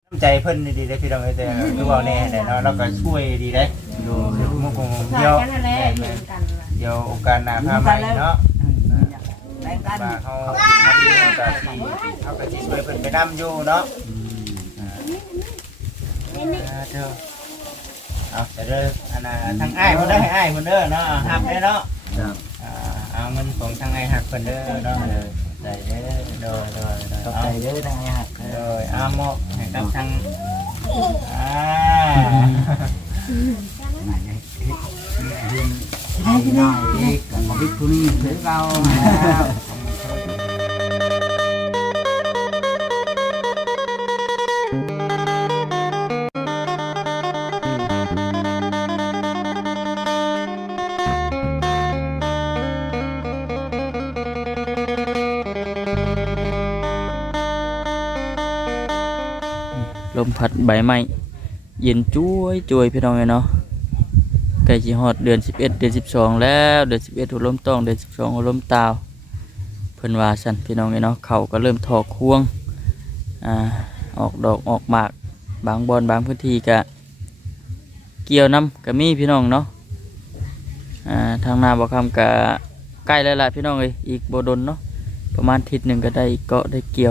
ใจเพิ่นดีได้พี่น้องแต่คือว่าแน่แต่เนาะเราก็ช่วยดีได้ดูมุกเดียวเดี๋ยวโอกาสหน้าพาใหม่เนาะมาเขาก็ช่วยเพิ่นไปนำอยู่เนาะเอาแต่เด้ออันน่ะทางอ้ายเพิ่นได้ให้อ้ายเพิ่นเด้อเนาะฮับได้เนาะเอาเงินของทางอ้ายฮักเพิ่นเด้อเนาะใจเด้อโดยเอาใจเด้อทางอ้ายฮักโดยเอาหมอกให้กับทางที่น้อยอีกกับบิ๊กผู้นี้ถือเราลมพัดใบไม้เย็นจ้วยพี่น้องเนาะใกล้สิฮอดเดือน11เดือน12แล้วเดือน11หัวลมต้องเดือน12หัวลมตาวเพิ่นว่าซั่นพี่น้องเนาะเขาก็เริ่มถอกควงออกดอกออกหมากบางบอนบางพื้นที่ก็เกี่ยวน้ำก็มีพี่น้องเนาะทางนาบ่คำก็ใกล้แล้วล่ะพี่น้องเอ้ยอีกบ่ดนเนาะประมาณอาทิตย์หนึงก็ได้เกาะได้เกี่ยว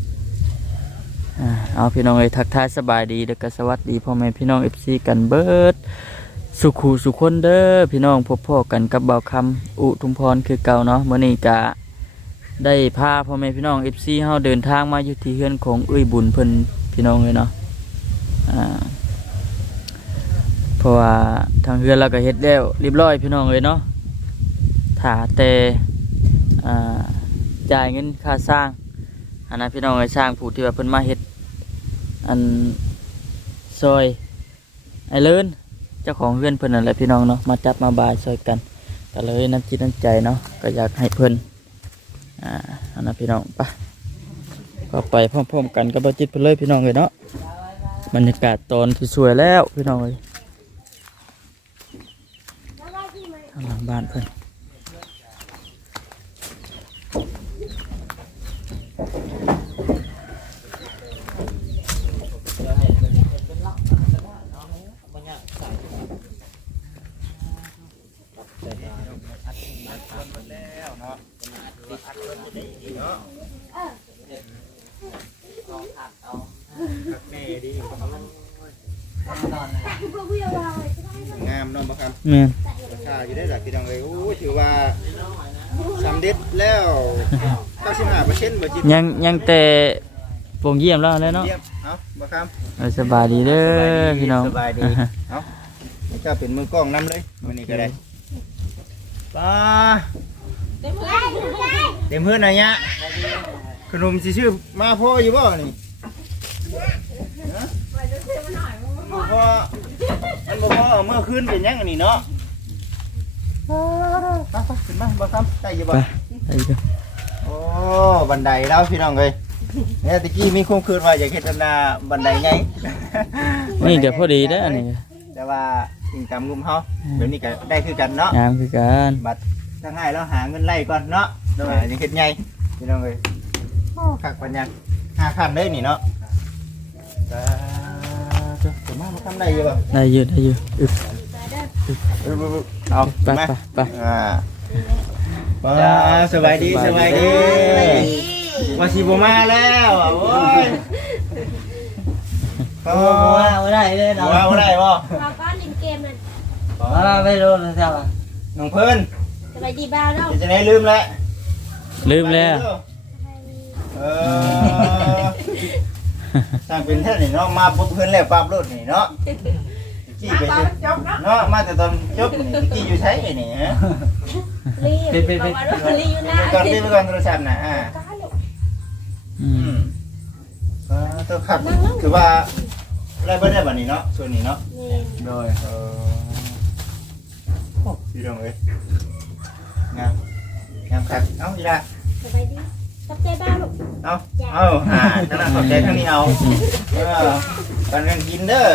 เอาพี่น้องเอ้ยทักทายสบายดีแล้วก็สวัสดีพ่อแม่พี่น้อง FC กันเบิดสุขูสุขคนเด้อพี่น้องพบพ่อกันกับบ่าวคำอุทุมพรคือเก่าเนาะมื้อนี้ก็ได้พาพ่อแม่พี่น้อง FC เฮาเดินทางมาอยู่ที่เฮือนของเอ้ยบุญเพิ่นพี่น้องเลยเนาะเพราะว่าทางเฮือนเราก็เฮ็ดแล้วเรียบร้อยพี่น้องเลยเนาะถ้าแต่จ่ายเงินค่าสร้างอันนั้นพี่น้องไอ้สร้างผู้ที่ว่าเพิ่นมาเฮ็ดอันซอยไอ้เลินเจ้าของเฮือนเพิ่นนั่นแหละพี่น้องเนาะมาจับมาบายซอยกันก็เลยน้ำจิตน้ำใจเนาะก็อยากให้เพิ่นอันนั้นพี่น้องไปก็ไปพร้อมๆกันกับบ่จิตเพิ่นเลยพี่น้องเลยเนาะบรรยากาศตอนที่สวยแล้วพี่น้องเลยทางหลังบ้านเพิ่นงามเนาะบ่ครับแม่นราคาอยู่ได้หลักพี่น้องเอ้ยโอ้ถือว่าสำเร็จแล้ว95%บ่จิตยังแต่โปร่งเยี่ยมแล้วเนาะเยี่ยมเอ้าบ่ครับสบายดีเด้อพี่น้องสบายดีเอ้าเจ้าเป็นมือกล้องนำเลยมื้อนี้ก็ได้ป้าเต็มเฮือนน่ะยะขนมสิชื่อมาพ่ออยู่บ่นี่ฮะบ่พอมันบ่พอเมื่อคืนเป็นยังอันนี้เนาะไปขึ้นมาบ่ครับได้อยู่บ่ไปดูโอ้บันไดแล้วพี่น้องเลยเนี่ยตะกี้มีความคืนว่าอยากเห็นนาบันไดไงนี่ก็พอดีได้ออันนี้แต่ว่าอิงตามงุมเขาเดี๋ยวนี้ก็ได้คือกันเนาะงามคือกันบัตรถ้าง่ายแล้วหาเงินไล่ก่อนเนาะเดี๋ยวอยากเห็นไงพี่น้องเลยขักปัญญา5,000ได้นี่เนาะจะมาทำได้ยังบ่ได้อยู่เอาไปสบายดีว่าสิบมาแล้วโอ้ยว่าได้เลยเนาะว่าได้บ่เราก็เล่นเกมนั่นว่าไม่รู้นะจ๊ะน้องเพิ่นสบายดีบ้าวแล้วจะได้ลืมแล้วลืมแล้วสร้างเป็นแท้นี่เนาะมาปุ๊บเพิ่นแล้วปั๊บรถนี่เนาะจี้ไปเนาะมาแต่ตอนจบนี่จี้อยู่ใช้นี่ฮะรีบบอกว่าเรารีบอยู่หน้าไปก่อนโทรศัพท์น่ะตัวขับคือว่าอะไรเบิ่ได้บัดนี้เนาะส่วนนี้เนาะโดยพี่น้องเอ้ยงามคักเอ้าอีละสบายดีตับใจบ้าวลูกเอาทั้งนั้นขอบใจทั้งนี้เอาปันกันกินเด้อ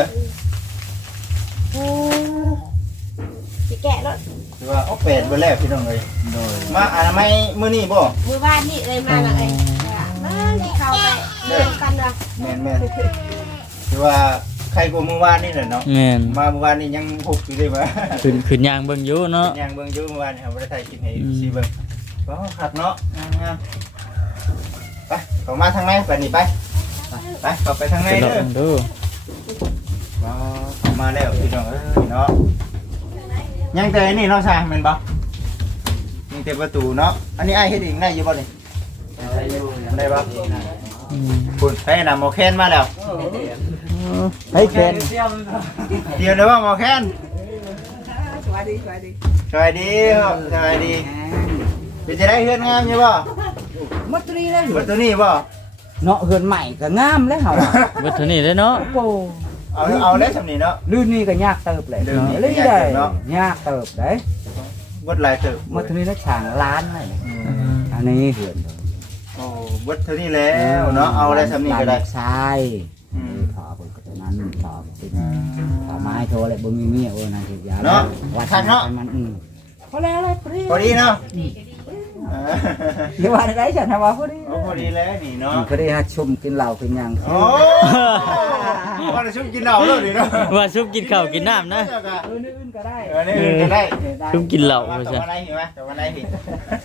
สิแกะรถคือว่าเอาเป็ดไปแล้วพี่น้องเลยมาอนามัยมื้อนี้บ่มือบ้านนี่เลยมาแล้วไอ้มาที่เขาไปเดินกันวะแม่นถือว่าใครกว่าเมื่อวานนี่แหละเนาะแม่นมาเมื่อวานนี่ยังหกอยู่เลยว่าขึ้นย่างเบิ่งอยู่เนาะยังเบิ่งอยู่เมื่อวานนี่ครับบ่ได้ถ่ายคลิปให้ซีเบิ่งก็คักเนาะงามๆไปเข้ามาทางในไปนี่ไปไปเข้าไปทางในไปเด้ดอกอกันดูก็เข้ามาแล้วพี่น้องเอ้ยเนาะยังแต่นี่เนาะซาแม่นบ่ยังแต่ประตูเนาะอันนี้อ้ายเฮ็ดเองได้อยู่บ่นี่ได้บ่ คุณให้นำหมอแคนมาแล้วให้แคนเดี๋ยวนะว่าหมอแคนสวัสดีสวัสดีสวัสดีเป็นจะได้เฮือนงามอยู่บ่มัตรีแล้วประตูนี้บ่เนาะเฮือนใหม่ก็งามแล้วเฮาเบิดเท่านี้เลยเนาะโอ้เอาได้สำนี้เนาะลื่นนี่ก็ยากเติบเลยลื่นนี่ก็เลยยากได้เติบเนาะยากเติบได้บดลายเติบมัตรีแล้วช่างล้านเลยอันนี้เฮือนโอ้บดเท่านี้แล้วเนาะเอาได้สำนี้ก็ได้ใช่ถอเบิ่งก็ตัวนั้นถอติดถอไม้โทรอะไรบ่มีเมียโอ้นั่นคือยาวัดเนาะมันพอแล้วเลยพอดีพอดีเนาะอย่าว่าได้ฉันทำว่าพอดีโอ้พอดีแล้วนี่เนาะพอดีฮะชุ่มกินเหล้ากินยังโอ้ว่าจะชุบกินเหล้าเลยดิเนาะว่าซุปกินข้าวกินน้ำนะนี่อื่นก็ได้นี่ก็ได้ซุปกินเหล้าว่าว่าจะซั่นมาได้เห็นไหมจะมาได้เห็น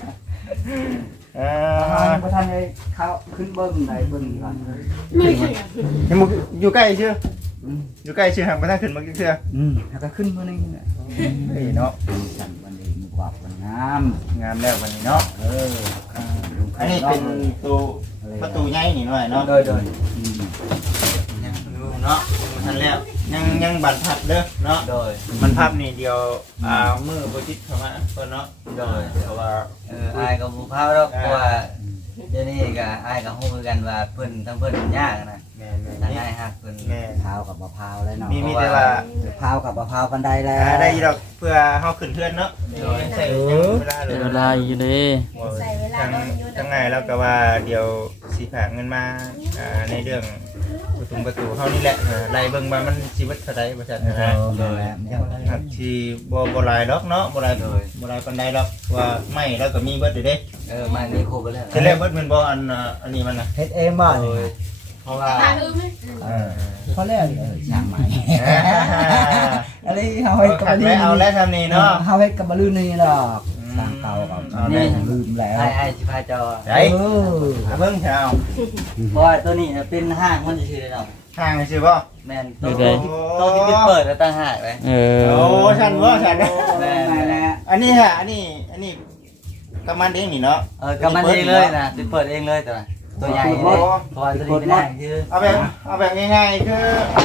พอท่านเลยเขาขึ้นเบิ้งได้เบิ้งก่อนยังอยู่ใกล้ชื่ออยู่ใกล้ชื่อห่างไปทางขึ้นมาเชื่อแล้วก็ขึ้นมานี่แหละเฮ้ยเนาะสั่นวันนี้มีความงามงามแล้ววันนี้เนาะอันนี้เป็นตัวประตูใหญ่นี่หน่อยเนาะโดยยังดูเนาะทันแล้วยังบันพับเด้อเนาะโดยบันพับนี่เดียวมือโปรติดเข้ามาก่อนเนาะโดยเพราะว่าอายกับผู้พาวแล้วเพราะว่าเดี๋ยวนี้ก็อายกับฮู้คือกันว่าเพิ่นทั้งเพิ่นยากนะแม่ทั้งนี่อายฮักเพิ่นแม่พาวกับมะพร้าวแล้วเนาะมีแต่ว่าพาวกับมะพร้าวกันได้แล้วได้ยีดอกเพื่อเฮาขึ้นเทือนเนาะใส่เวลาเลเป็นยเวลาอยู่เด้ทั้งไงแล้วก็ว่าเดี๋ยวสิฝากเงินมาในเรื่องประตูเฮานี่แหละไล่เบิ่งว่ามันสิเบิดเท่าใดบ่ซั่นนะ ครับที่บ่หลายดอกเนาะบ่หลายปานใดดอกว่าไม่แล้วก็มีเบิดอยู่เด้มันมีครบไปแล้วทีแรกเบิดแม่นบ่อันนี้มันน่ะเฮ็ดเองบ่เพราะว่าพอแล้วช่างใหม่อะไรเฮาเฮ็ดกับขัดลืไว้มเอาแล้วทำนี่เนาะเฮาเฮ็ดกับลืมนี่หรอกต่างเตากับลืมแล้วอายสิพาจอไดเบิ่งเช้าเพราะว่าตัวนี้เป็นห้างมันซื่อๆเนาะห่างซื่อบ่แม่นตัวที่เปิดแล้วตั้งหากไว้โอ้ฉันบ่ฉันแม่นอันนี้ฮะอันนี้กำมันเองนี่เนาะกำมันเองเลยนะที่เปิดเองเลยตัวใหญ่เลยเพราะว่าตัวนี้เป็นห้างคือเอาแบบง่ายๆคือ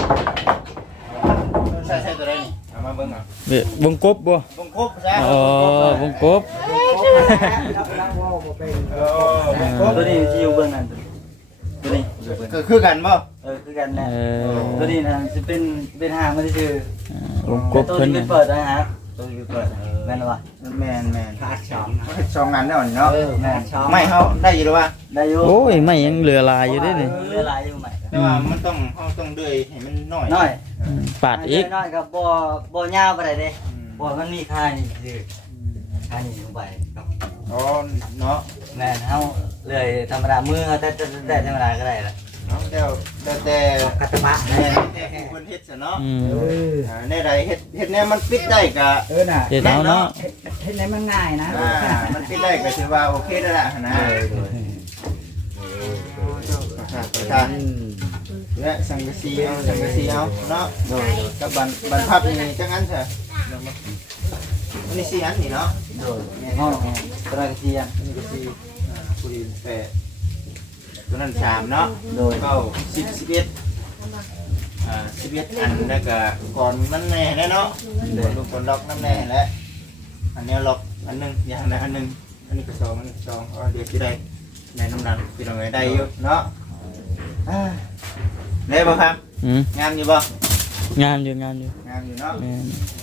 ใส่ตัวใดนี่เอามาเบิ่งเอาเด้วงกบบ่วงกบซะอ๋อวงกบตัวนี้ที่อยู่เบื้องนั้นตัวนี้ก็คือกันบ่คือกันแหละเออตัวนี้นะจะเป็นห้างมันซื่อวงกบตัวเพิ่นนี้เป็นเปิดนะฮะตัวนี้เป็นเปิดแม่นหรอวะแม่นขาดช่องสองงานแล้วเนาะแม่นชอบไม่เฮาได้อยู่หรือว่าได้อยู่โอ้ยไม่ยังเหลือหลายอยู่เด้นี่เรือลายอยู่ใหม่แต่ว่ามันต้องเฮาต้องเดือยให้มันน้อยน้อยปาดอีกน้อยกับบ่ยาวไปไหนเด้บ่มันมีค่านี่คือค่านี่ลงไปครับอ๋อเนาะแม่นเฮาเลยธรรมดามือแต่ธรรมดาก็ได้ละเนาะแต่กัตบะแม่แต่ผู้คนเฮ็ดซะเนาะอืมในใดเฮ็ดแนวมันปิดได้ก็น่ะเฮ็ดเอาเนาะเฮ็ดไหนมันง่ายนะมันปิดได้ก็ถือว่าโอเคแล้วล่ะนะและสังกะสีเอาเนาะกับบันพับนี่จังนั้นใช่อันนี้4อันนี่เนาะโดยห้องตระเกียงอันนี้ก็4ผู้ดี8ตัวนั้น3เนาะโดยก็11อันแล้วก็ก่อนมันแน่แน่เนาะลูกคนล็อกน้ำแน่แล้วอันนี้ล็อกอันนึงอย่างใดอันนึงอันนี้ก็2อันนี้2อ๋อเดี๋ยวสิได้ในน้ำหนักพี่น้องได้อยู่เนาะได้บ่ครับอืมงามอยู่บ่งามอยู่งามอยู่เนาะแม่น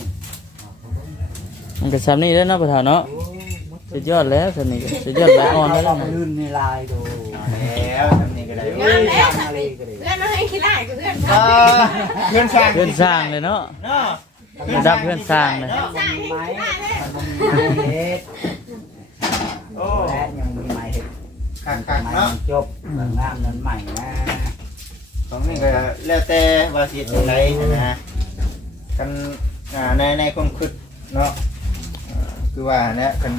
มันก็ซ้ำนี่แล้วเนาะพ่อเฒ่าเนาะสุดยอดแล้วซ้ำนี่ก็สุดยอดแบบอ่อนแล้วลื่นในลายดูแล้วทำนี่ก็ได้งามแล้วเพื่อนเราให้ขี้ไล่กับเพื่อนเพื่อนสร้างเพื่อนสร้างเลยเนาะเนาะระดับเพื่อนสร้างเลยสร้างให้ขี้ไล่เลยเฮ็ดโอ้และยังมีไม้เฮ็ดคักไม้เนาะจบงามนั้นใหม่นะปของนี่ก็แล้วแต่ว่าสิจังไดนะกันในความคิดเนาะคือว่าเนี่ยกัน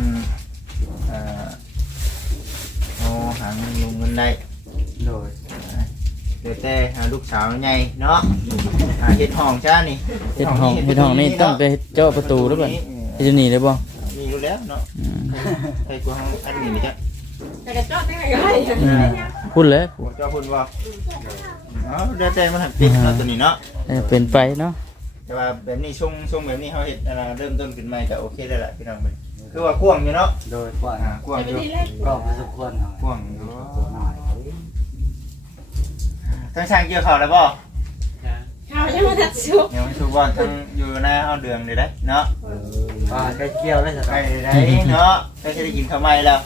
เอาหาเงินได้โดยแต่หาลูกสาวใหญ่เนาะเฮ็ดห้องจ้านี่เฮ็ดห้องนี่ต้องไปเจาะประตูหรือเปล่าเฮ็ดนี่ได้บ่มีอยู่แล้วเนาะใครกลัวห้องอันนี้มั้ยจ๊ะแต่ก็จอดได้ไงพูดเลยเจ้าพุ่นบ่แล้วแต่มันปิดเนาะตัวนี้เนาะเป็นไปเนาะแต่ว่าแบบนี้ช่วงแบบนี้เฮาเฮ็ดเริ่มต้นขึ้นใหม่ก็โอเคได้ละพี่น้องเพิ่นคือว่ากว้างอยู่เนาะโดยกว้างกว้างอยู่ก็พอสมควรเอากว้างอยู่ตัวหน่อยทั้งช่างเกี่ยวข้าวแล้วบ่ข้าวยังมาทัดซุปยังไม่ถูกบ่ทั้งอยู่หน้าเอาเดืองได้เนาะใกล้เกี่ยวแล้วจะไปได้เนาะได้สิได้กินข้าวใหม่แล้ว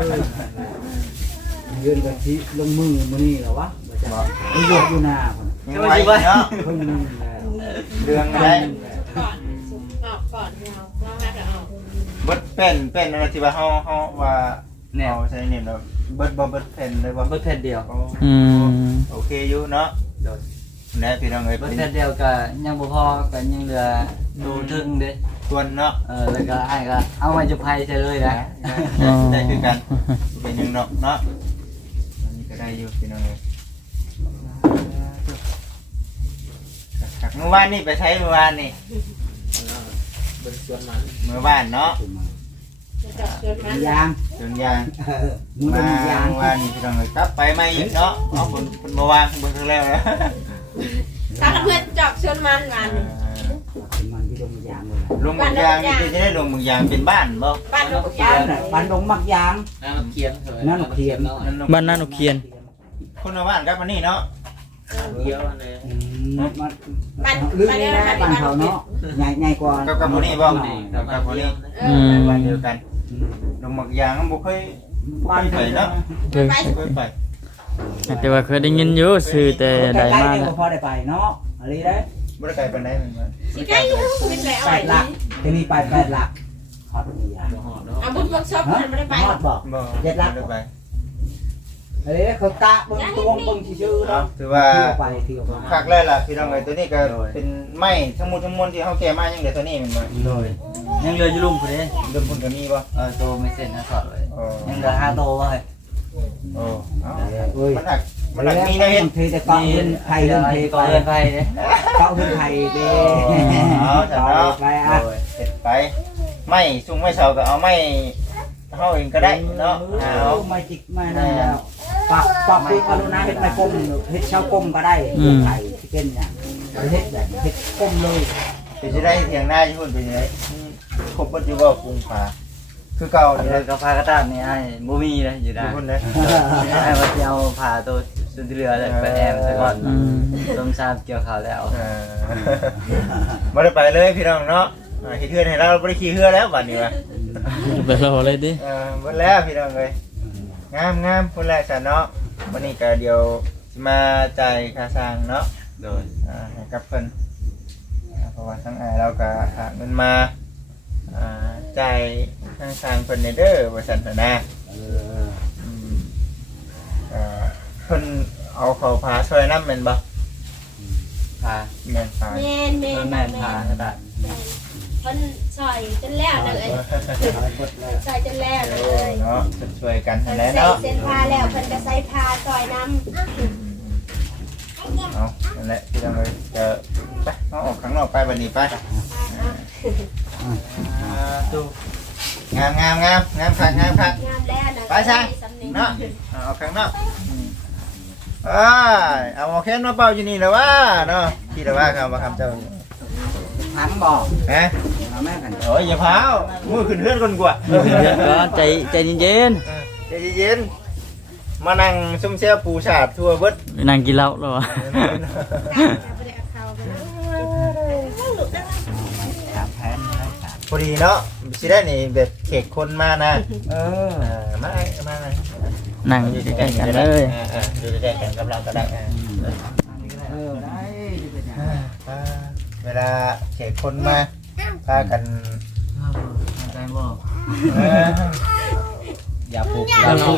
ยืนกันที่ลงมือมื้อนี้เหรอวะบ่จะนี่ยกอยู่หน้าพุ่นยังไหวเนาะเพิ่งนึงแล้วเดืองได้ก่อนซุปออกก่อนเราให้เราออกเบิดเป็นอะไรที่ว่าเฮาว่าเอาใช้เนี่ยเนาะเบิดเป็นเลยบ่เบิดแผ่นเดียวโอเคอยู่เนาะโดดนะพี่น้องเอ้ยเบิดแผ่นเดียวก็ยังบ่พอก็ยังเหลือดูถึงเด้ส่วนเนาะแล้วก็อ้ายก็เอาไว้จุภัยใช่เลยนะได้คือกันเป็นยังเนาะเนาะอันนี้ก็ได้อยู่พี่น้องเอ้ยเมื่อวานนี่ไปใช้เมื่อวานนี่เมื่อวานเนาะจับเชือกมันยางจนยางมือมาเป็นยางว่านี่พี่น้องเลยครับไปไม่อีกเนาะเอาคนมาวางบนเครื่องแล้วนะถ้าเพื่อนจับเชือกมันวันมันที่ลงยางเลยลงมือยางนี่จะได้ลงมือยางเป็นบ้านบ่บ้านลูกบ้ายานน่ะบ้านดงมักยางน้ำเคียนเถอะนั่นเขียนบ้านนานุเคียนคนมาบ้านครับวันนี้เนาะเกี่ยวเลยมันลื่นเลยนะบ้านเขาเนาะใหญ่กว่ากับวันนี้บ่กับวันนี้วันเดียวกันลงมือยางบ่เคยบ้านไปเนาะเคยเคยไปแต่ว่าเคยได้ยินอยู่ชื่อแต่ใดมาแล้แล้ววพอได้ไปเนาะอะไรได้บ่ได้ไกลปานใดมันมาสิใกล้ยังไม่แล้ว 8 หลักทีนี้ไป8 หลักฮอดยางเอาบุญบังซบมันไม่ได้ไปฮอดบอกบ่ 7 หลักได้ไปอะไรเขาตะเบิ่งตวงเบิ่งชื่อๆเนาะเนาะถือว่าเที่ยวไปเที่ยวมาคักแล้วล่ะพี่น้องเอ้ยตัวนี้ก็เป็นไม้ทั้งหมดทั้งมวลที่เฮาแก่มายังเหลือตัวนี้แม่นบ่โดยยังเหลืออยู่ลุงคนนี้เริ่มพุ่นก็มีบ่โตไม่เสร็จนะสอดเลยอ๋อยังเหลือ5โตวะเฮ้ยโอ้เอาเอ้ยมันหนักมีแนวเฮ็ดเทแต่เกาะเงินไทยเงินเทก่ไปอนเดินไปเด้เกาะเงินไทยเด้เอาจ้ะเนาะไปอ่ะเสร็จไปไม่ซุ่งไม่เสาก็เอาไม่เฮาเองก็ได้เนาะเอาไม่จิกไม่นั่นแล้วปักคืออนุนาเฮ็ดไม่กลมเฮ็ดเช่ากลมก็ได้ไทยที่เป็นอย่างเฮ็ดแบบเฮ็ดกลมเลยเป็นสิได้เถียงหน้าอยู่พุ่นเป็นจังได๋ครบบ่อยู่บ่ปรุงปลาคือเก่านี่เดี๋ยวกาแฟกระต้านนี่ไอ้บ่มีเลยอยู่ได้พุ่นเลยไอ้ว่าจะเอาผ่าตัวสุดเรือเลยไปแอมซะก่อนต้มซามเกี่ยวข้าวแล้วบ่ได้ไปเลยพี่น้องเนาะเฮ็ดเฮือนให้เราบ่ได้ขี่เฮือแล้วบัดนี้ว่าไปรอเลยดิเบิดแล้วพี่น้องเอ้ยงามพุ่นแหละจ้ะเนาะวันนี้ก็เดี๋ยวสิมาจ่ายค่าสร้างเนาะโดยให้กับเพิ่นเพราะว่าทั้งอ้ายเราก็หาเงินมาจ่ายทางสร้างเพิ่นเด้อว่าซั่นน่ะนะเพิ่นเอาเข้าพาช่วยน้ำแม่นบ่ผ่าแม่นพาแม่นแม่นผ่ากระต้านมันซอยจนแล้วเลยซอยจนแล้วเลยเนาะช่วยกันเพิ่นแหล้วใส่เนาะเส้นผ้าแล้วเพิ่นก็ใส่ผ้าซอยน้ำเอานั่นแหละพี่น้องเอ้ยจะไปเอาออกข้างนอกไปบัดนี้ไปตู้งามคักงามคักงามแล้วนะไปซะเนาะเอาข้างนอกเอาหมอแค้นมาเป่าอยู่นี่แล้วว่าเนาะที่แล้วว่าครับว่าคำเจ้าทั้งบอกฮะเอาแม่กันโอ้ยอย่าพาวมือขึ้นเฮือนคนกว่าเดี๋ยวก่อนใจเย็นใจเย็นมานั่งซุ่มเสียปูฉาบทั่วเบิดๆนั่งกินเหล้าแล้ววะถามแผนได้ถามพอดีเนาะสิได้นี่แบบเขกคนมานะ มานั่งอยู่ใกล้ๆกันเลยอยู่ใกล้ๆกันกำลังก็ได้ได้เป็นอย่างเวลาเขกคนมาพากันใจบ่อย่าปลูกอย่าปลูก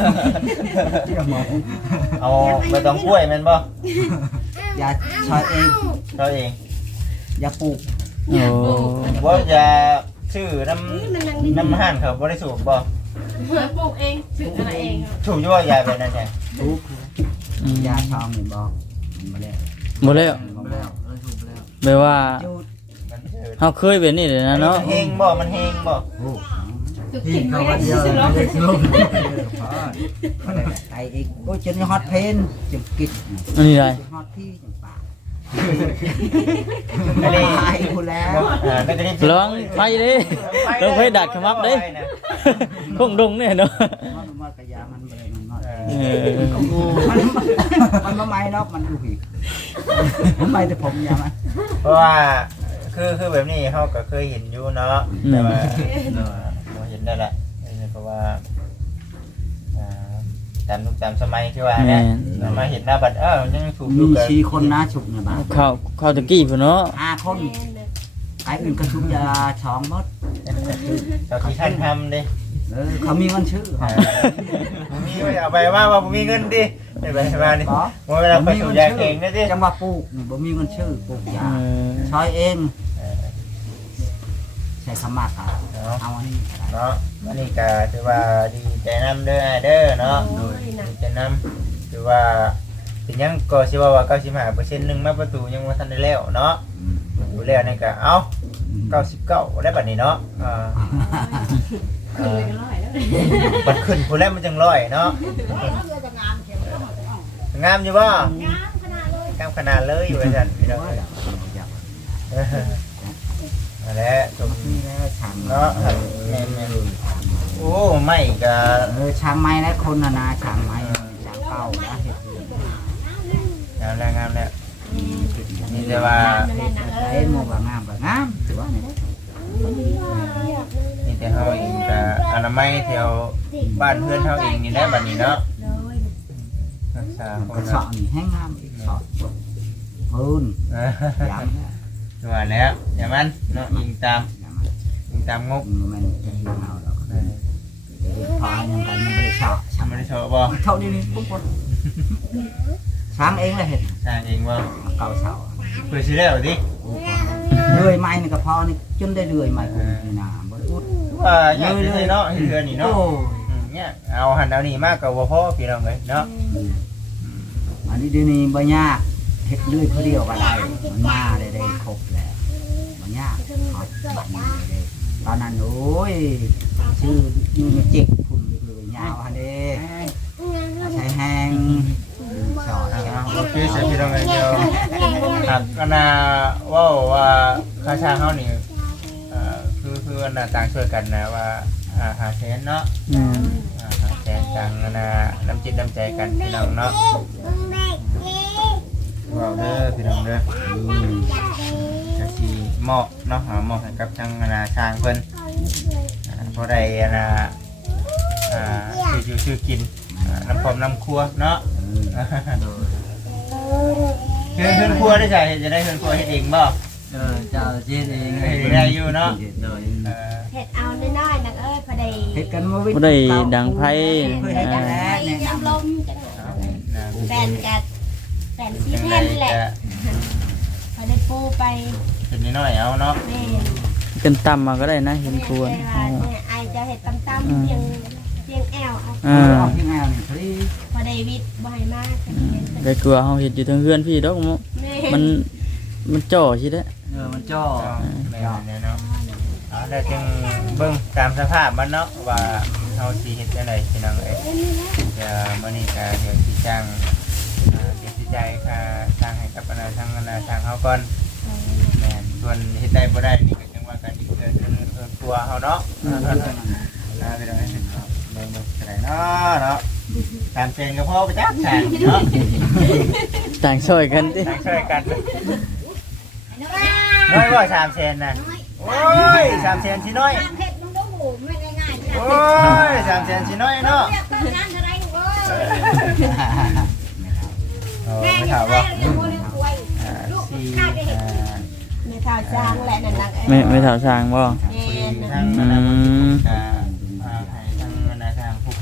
เอาใบตองกล้วยแม่นบ่อย่าชอยเองเราเองอย่าปลูกโอ้ว่าจะชื่อน้ำห้านเขาบ่ได้สูบบ่ปลูกเองถึงอะไรเองสูบอยู่ว่ายาแบบนั้นไงทุกยาชองนี่บอกมาแล้วบ่แล้วมาแล้วถูกแล้วแปลว่าจุดมันเชิดเฮาเคยเป็นนี่เลยนะเนาะเฮงบ่มันเฮงบ่โอ้จุดกินไม่ได้สิลูกไออีกโอ้จนฮอตเพนจะกินอันนี้ได้ฮอตที่จังปากอันนี้ตายกูแล้วก็จะรีบระวังไฟเด้ระวังไฟดัดขมับเด้คงดงเนี่ยเนาะมันกระยามันเลยมันนอด มันมาไม่นอกมันดูผิดผมไปแต่ผมยามันเพราะว่าคือแบบนี้เขาก็เคยเห็นอยู่เนาะแต่ว่าเราเห็นได้ละเพราะว่าตามยุคตามสมัยที่ว่าเนี่ยมาเห็นหน้าบัดยังถูกมีดูกัน 4 คนนะฉุกเนี่ยบ้าข้าวตะกี้พุ่นเนาะ 5 คนไอ้อื่นก็ฉุกยาช้องหมดเราที่ท่านทำดิเขามีเงินชื่อมีไว้เอาไปว่าผมมีเงินดิไปมาดิเวลาไปสูบยาเก่งนะดิจังหวะปลูกนี่บ่มีเงินชื่อปลูกยาช้อยเอง ใช้คำมากครับเอาอันนี้เนาะวันนี้ก็ถือว่าดีใจน้ำเด้อเด้อเนาะดีใจน้ำถือว่าเป็นยังก็สิว่า95%นึงมาประตูยังว่าทันได้แล้วเนาะอยู่แล้วนี่ก็เอา99ได้บัดนี้เนาะบัดขึ้นผู้แล้วมันจังร้อยเนาะงามอยู่บ่งามขนาดเลยอยู่ว่าซั่นพี่น้องนั่นแหละชมนี่แล้วช่างเนาะแม่โอ้ไม่ก็ช่างไม้แล้วคนนาช่างไม้ช่างเป้าแล้วเห็ดงามแล้วนี่แต่ว่าเอ้หมูกับงามกับงามถือว่านี่นี่แต่เฮาเองก็อนามัยแถวบ้านเพื่อนเฮาเองนี่แหละบัดนี้เนาะรักษาคกระนสอบนี่ให้งามอีกสอบพื้นย้ำว่าแล้วอย่ามันเนาะยิงตามงบมันจะหิวเอาเราพอยังกันไม่ได้ชอบไม่ได้โชว์บ่เท่านี้นี่ปุ๊บปุ๊บช้างเองเลยเห็นสร้างเองบ่เก่าเสาเพื่อสิแล้วดิเลื่อยไม้นี่ก็พอนี่จนได้เลื่อยไม้คุณนี่นะบ่พูดว่าอยากสิเนาะเฮ็ดเทื่อนี่โอ้เนาะเนี่ยเอาหันเอานี่มากก็บ่พอพี่น้องเอ้ยเนาะอันนี้เดี๋ยวนี้บ่ยากเฮ็ดเลื่อยผู้เดียวก็ได้มันมาได้ครบแล้วบ่ยากฮอดบัดนี้ได้ตอนนั้นโอ้ยชื่ออยู่ในจิกพุ่นเลยยาวหั่นเด้ใช้แห้งสอดโอเคเสร็จพี่น้องเอ้ยเดี๋ยวหากก็น่าว่าค่าช่างเฮานี่คืออันน่ะต่างช่วยกันนะว่า500,000เนาะ500,000ต่างอันน่ะน้ำจิตน้ำใจกันพี่น้องเนาะว้าวเด้อพี่น้องเด้อจะสิมอบเนาะมอบให้กับทางอันน่ะช่างเพิ่นพอได้อันน่ะชื่อกินน้ำพร้อมน้ำครัวเนาะเฮือนครัวได้ใช่จะได้เฮือนครัวเฮ็ดเองบ่เจ้าเจ๊เองได้อยู่เนาะเห็ดเอาน้อยๆนักพอดีเฮ็ดกันบ่วิบ่ได้ดังไผเฮ็ดกันแล้วไปแนะยำนำลมจังแฟนกัดแฟนซีแทนแหละพอได้ปูไปเป็นน้อยเอาเนาะแม่เป็นต่ำมาก็ได้นะเห็นควรไอจะเห็ดตั้มๆเพียงแอลเอาอ่าออกยังไงนี่พอดีพอได้วิทย์บ่อยมากได้กลัวเฮาเฮ็ดอยู่ทางเฮือนพี่ดอกมันจ่อสิเด้มันจ่อแม่เนี่ยเนาะเอาได้จึงเบิ่งตามสภาพมันเนาะว่าเฮาสิเฮ็ดจังได๋พี่น้องเอ้ยจะมื้อนี้ก็เดี๋ยวสิจ้างสิจ่ายค่าสร้างให้กับทางทางเฮาก่อนแม่นส่วนเฮ็ดได้บ่ได้นี่ก็จังว่ากันอีกเทื่อตัวเฮาเนาะพี่น้องเอ้ยเบิ่งจังได๋เนาะตามเจนก็พอไปจักแสนเนาะต่างช่วยกันติช่วยกันน้อยว่า3 เซนนะโอ้ย3 เซนสิน้อยเห็ดมันก็หมูไม่ง่ายโอ้ย3 เซนสิน้อยเนาะๆตั้งงานอะไรเอ้ยไม่ถามว่า4 ไม่ข่าวจางแหละนั่นนักไม่เท่าสร้างบ่ทั้งอืนั้นมให้ทั้งนาทางผู้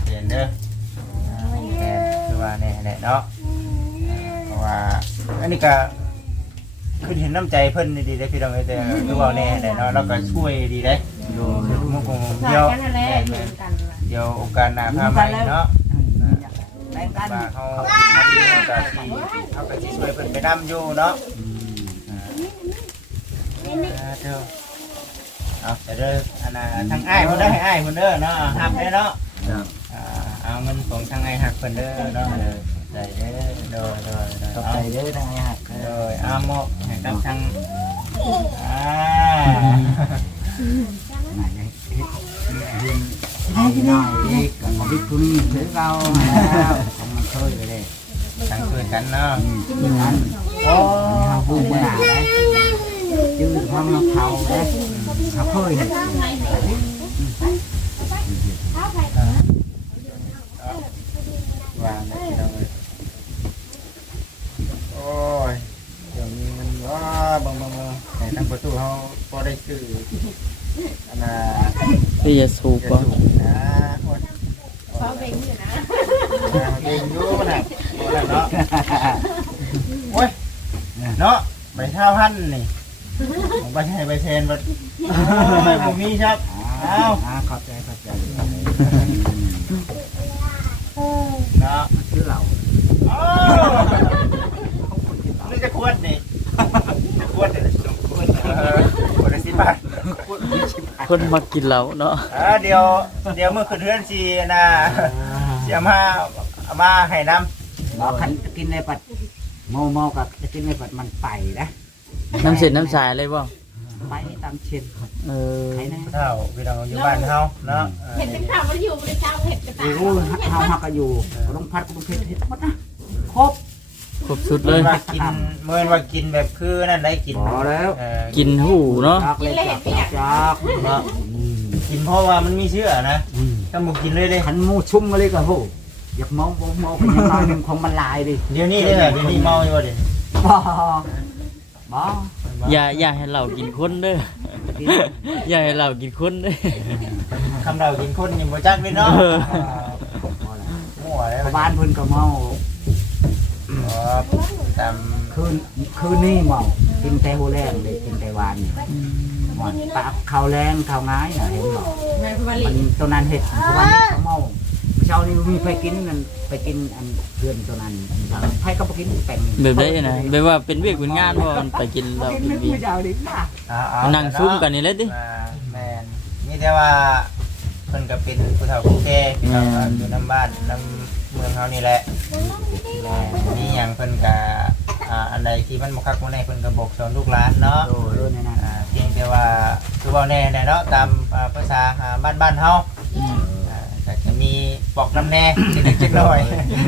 เนาะเพราะว่าอันนี้ก็คือเห็นน้ำใจเพิ่นดีได้พี่น้องแต่คือว่าแน่ได้เนาะแล้วก็ช่วยดีได้มันคงเดียวเดี๋ยวโอกาสหน้าพาใหม่เนาะแบ่งกันว่าเขาก็สิช่วยเพิ่นไปนำอยู่เนาะเด้อเอาแต่เด้ออันน่ะทางอ้ายเพิ่นได้ให้อ้ายเพิ่นเด้อเนาะฮับได้เนาะเอาเงินของทางอ้ายฮักเพิ่นเด้อเนาะได้เด้อโดยขอบใจเด้อทางไอ้หักโดยเอาหมกให้ทางไหนจะเรียนหน่อยอีกกับบิ๊กคุณถือเราแล้วของมันเคยไปเลยทางช่วยกันเนาะนั้นโอ้เขาพูดว่าอะไรชื่อพ่อมาเผาเลยเขาเคยเห็นวางได้พี่น้องเอ้ยโอ้ยเดี๋ยวมีเงินว่าบังให้ทางประตูเขาพอได้ซื้ออันน่ะพี่จะสูบจะบ่สูงนะโอ้ยเขาเบ่งอยู่นะเบ่งอยู่น่ะบ่ได้เนาะโอ้ยเนาะใบเท้าพันนี่ผมไปให้ใบเชนบ่โอ้ยบ่มีครับเอ้าขอบใจขอบใจเนาะชื่อเราโอ้นี่จะควดนี่จะควดนี่ควดได้10 บาทคนมากินเหล้าเนาะเดี๋ยวเมื่อคืนเพื่อนสินะสิเอามาให้น้ำบอกคันกินในปัดโมกับกินในปัดมันไปนะน้ำเสร็จน้ำสายเลยบ่ไปตามเช่น ใครนะเท่าพี่น้องอยู่บ้านเขาเนาะเห็ดเป็นข้าวมันอยู่ในเช้าเห็ดกระต่ายรู้เฮาฮักก็อยู่ต้องพัดต้องเพชรเฮ็ดหมดนะครบครบสุดเมื่เลอย ว่ากินเมื่อว่ากินแบบคือนั่นได้กินพอแล้วกินหูเนาะจากเลยจากเนาะกินเพราะว่ามันมีเชื้อนะถ้าบุกินเลยขันมูชุ่มมาเลยก็โหอยากเมาเป็นยังไงหนึ่งของมันลายดิเดี๋ยวนี้เลยเดี๋ยวนี้เมาอยู่เดี๋ยวบ่อย่าให้เหล้ากินคนเด้ออย่าให้เหล้ากินคนเด้อคำเรากินคนยังบ่จักเลยเนาะมั่วแล้วบ้านเพิ่นก็เมาตามคืนนี้เมากินแต่หัวแรงเลยกินแต่วานหมดปากข้าวแรงข้าวง่ายน่ะเห็นบ่แม่พวัมันตัวนั้นเห็ดตัวนั้นเขาเมาเช้านี้มีไปกินนั่นไปกินอันเพื่อนตัวนั้นไผก็ไปกินแต่งแบบได้นะแบบว่าเป็นเวียกเป็นงานบ่มันไปกินเหล้ากินกินไม่เบียได้ร์ดิค่ะนั่งซุ่มกันนี่แหละติแม่นนี่แต่ว่าเพิ่นก็เป็นผู้เฒ่าผู้แก่ที่เราอยู่น้ำบ้านน้ำเมืองเขานี่แหละนี่อย่างเพิ่นก็อันใดที่มันบ่คักบ่แน่เพิ่นก็บอกสอนลูกหลานเนาะโอ้เรื่องนั้นเพียงแต่ว่าคือเว้าแน่เนาะตามภาษาบ้านเฮาก็จะมีปอกน้ำแน่จักหน่อย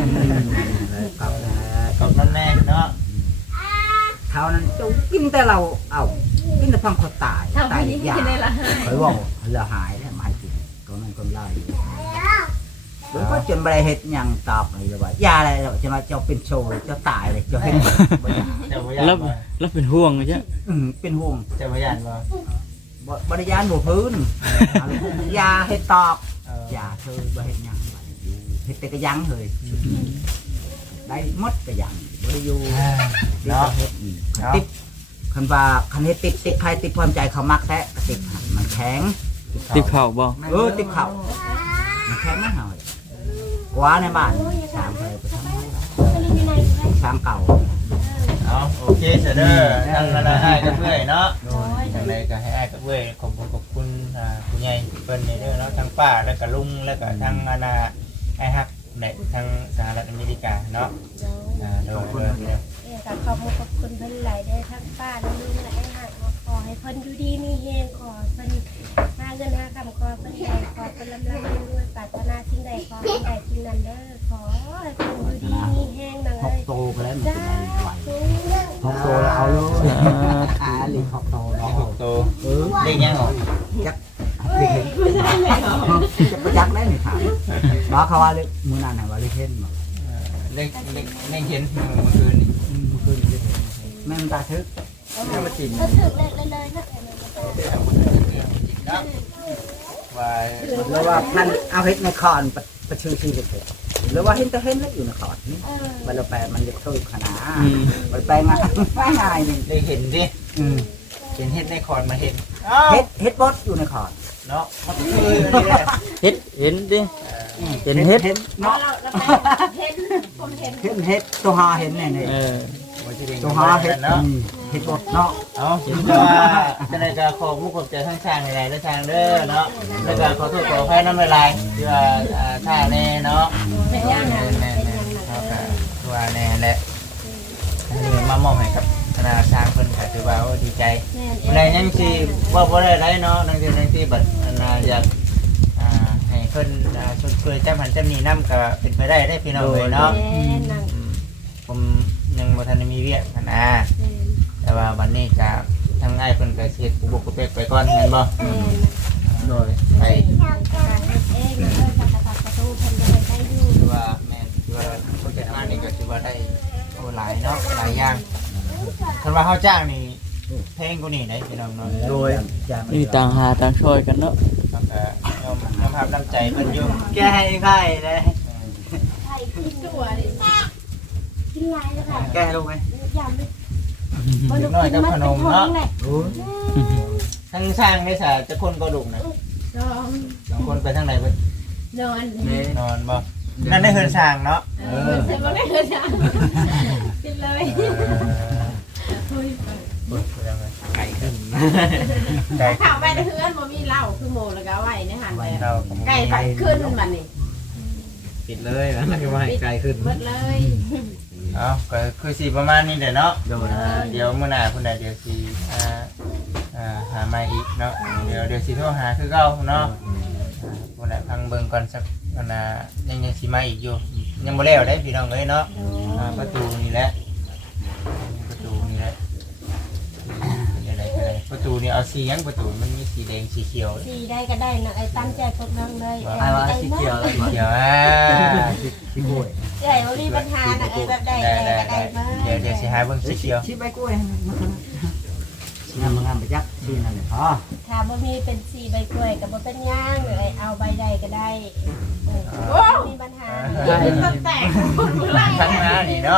ปอกน้ำแน่เนาะเขานั้นจะกินแต่เราเอากินแต่พังเขาตายทำตายให้ยากินได้ละเขาบอกเหลือหายแล้วมากินก็มันก็ไล่แล้วก็จนบริเหตุยังตอบเลยว่ายาอะไรเราจะมาเจ้าเป็นโชว์เจ้าตายเลยเจ้าเห็นเจ้าบ่ย่านแล้วเป็นห่วงใช่เป็นห่วงเจ้าบ่ย่านบ่บริยานหัวพื้นยาให้ตอบยาเธอบริเหตุยังเห็ดแต่กระยังเลยได้มดกระยังบริยูเนาะติดคันว่าคันให้ติดใครติดความใจเขามักแท้ติดมันแข็งติดเข่าบ่ติดเข่ามันแข็งนะหน่อยกว่าในบ้านสามเลยไปทำสามเก่าเอาโอเคเสยเด้อทั้งนั้นให้กับเพื่อนเนาะจังไดก็ให้ให้กับเพื่อนขอบคุณผู้ใหญ่เพิ่นนี่เด้อเนาะทั้งป้าแล้วก็ลุงแล้วก็ทั้งไอ้ฮักในทั้งสหรัฐอเมริกาเนาะโดยขอบคุณเพิ่นหลายได้ทั้งป้าและลุงและไอ้หักขอให้เพิ่นอยู่ดีมีเฮงขอเพิ่นหาเงินหาคำขอเพิ่นใหญ่ขอเพิ่นลำรวยปรารถนาสิ่งใดขอสิ่งใดสิ่งนั้นเด้อขอให้เพิ่นอยู่ดีมีเฮงนังหเลกยโตไปแล้วมันเป็นไหวหกโตแล้วเอาเลยขาหลีหกโตเนาะ 6ตัวเลขยังหรอยักษ์เห็นจะไปยักษ์ได้ไหมถามบอกเขาว่าเลยมือนั่นว่าเลยเห็นบอกเลขเห็นเมื่อคืนนี่มือคืนเลยแม่มันตาทึกมาจินก็ถึกเลยนะว่าแล้วว่าท่านเอาเฮ็ดในคอนประชื่อที่เลยหรือว่าเห็นแต่เห็นแล้วอยู่ในขอดนี่มันเราแปลมันจะคือขนาดมันแปลงง่ายนี่ได้เห็นดิเห็นเฮ็ดในคอนมาเห็นเฮ็ดบดอยู่ในขอดเนาะมันคืออันนี้แหละเฮ็ดเห็นดิเห็นเฮ็ดเนาะเห็นผมเห็นเฮ็ดตัวหาเห็นนี่เออตัวหาเฮ็ดเนาะเฮ็ดบดเนาะเอาแต่ว่าจะได้ก็ขอผู้ขอบใจทั้งช่างหลายๆและช่างเด้อเนาะแล้วก็ขอโทษขออภัยน้ำลายที่ว่าท่าแน่เนาะเป็นยังไงแน่ๆเขาก็ตัวแน่แหละอันนี้มามอบให้กับธนาคารเพิ่นก็ถือว่าโอ้ดีใจอะไรยังสิว่าบ่ได้ไรเนาะนั่นที่บัดอยากให้เพิ่นชดเชยจำหันจำนี่นำก็เป็นไปได้พี่น้องเลยเนาะผมยังบ่ทันได้มีเวียกกันแต่ว่าวันนี้จะทางง่ายเพิ่นก็เฮ็ดผู้บกผู้เป็กไปก่อนแม่นบ่โดยไปคือว่าแม่นคือว่าโปรเจกต์งานนี้ก็ถือว่าได้โอ้หลายเนาะหลายอย่างคันว่าเฮาจ้างนี่แพงกว่านี้ได้พี่น้องเนาะโดยนี่ต่างหาต่างช่วยกันเนาะแล้วก็ยอมรับน้ำใจเพิ่นอยู่แกให้ไข่เลยไข่กินตัวเลยกินลายแล้วค่ะแกให้ลูกไหมยำไปเด็กน้อยกับขนมเนาะโอ้ยทั้งสร้างได้ซะจะคนก็ดุนะนอนสองคนไปทางไหนเพิ่นนอนนอนบ่นั่นได้เฮือนสร้างเนาะเสร็จแล้วได้เลยจ้ะกินเลยไก่ขึ้นไก่ข้าวไปในเฮือนบ่มีเหล้าคือโมแล้วก็เอาไว้ในหันไปเราไก่ผัดขึ้นมันนี่ปิดเลยนะคือว่าให้ไก่ขึ้นหมดเลยเอาก็คือสิประมาณนี้แหละเนาะเดี๋ยวมื้อหน้าพุ่นน่ะเดี๋ยวสิหาใหม่อีกเนาะเดี๋ยวสิโทรหาคือเก่าเนาะพุ่นน่ะพังเบิ่งก่อนสักอันน่ะยังสิมาอีกอยู่ยังบ่แล้วได้พี่น้องเอ้ยเนาะประตูนี่แหละประตูนี่แหละประตูนี่เอาสีหยังประตูมันมีสีแดงสีเขียวสีได้ก็ได้นะไอ้ตั้งใจพวกน้องเลยสีเขียวสีกล้วยใหญ่ว่ามีปัญหานะไอ้แบบใดก็ได้มาเดี๋ยวสิหาเบิ่งสีเขียวชิบใบกล้วยงามไปจักดีนั่นแหละอ๋อถ้าบ่มีเป็นสีใบกล้วยกับบ่เป็นย่างหรือเอาใบใดก็ได้มีปัญหาต้นแตกคนมือไล่ทั้งนั้นนี่เนาะ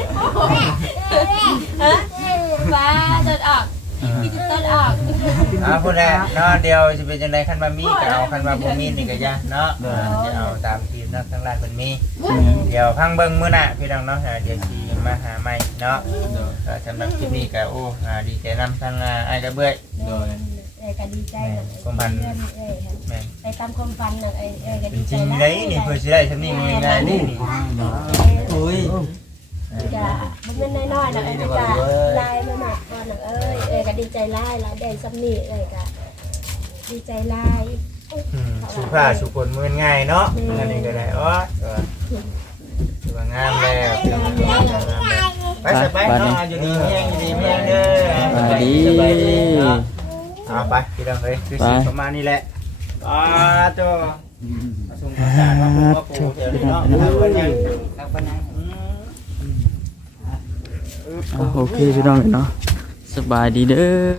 ฟ้าต้นออกมีต้นออกพุ่นแหละเนาะเดี๋ยวสิเป็นจังได๋คันว่ามีก็เอาคันว่าบ่มีนี่ก็อย่าเนาะจะเอาตามที่เนาะทางร้านเพิ่นมีเดี๋ยวพังเบิ่งมื้อหน้าพี่น้องเนาะเดี๋ยวสิมาหาใหม่เนาะก็สำหรับคลิปนี้ก็โอ้ดีใจนำทางอ้ายกระเบื้อยโดยก็ดีใจนะความพันแม่นไปตามความฝันนะก็เป็ดีนใจจริงได้นี่เพื่อสิได้ซำนี้ง่ายๆนี่อุ้ยจะบ่แม่นน้อยๆนะจะลายมาหนักก่อนก็ดีใจลายได้ซ้ำนี่ก็ดีใจลายสุภาพสุคนมันง่ายเนาะอันนี้ก็ได้อ๋อถือว่างามแล้วไปสบายเนาะอยู่ดีเมียงเด้อสบายดีเอาไปพี่น้องเอ้ยคือสิประมาณนี้แหละโตส่งข่าวสารมาปูเดี๋ยวนี้เนาะครับวันยังโอเคพี่น้องเนาะสบายดีเด้อ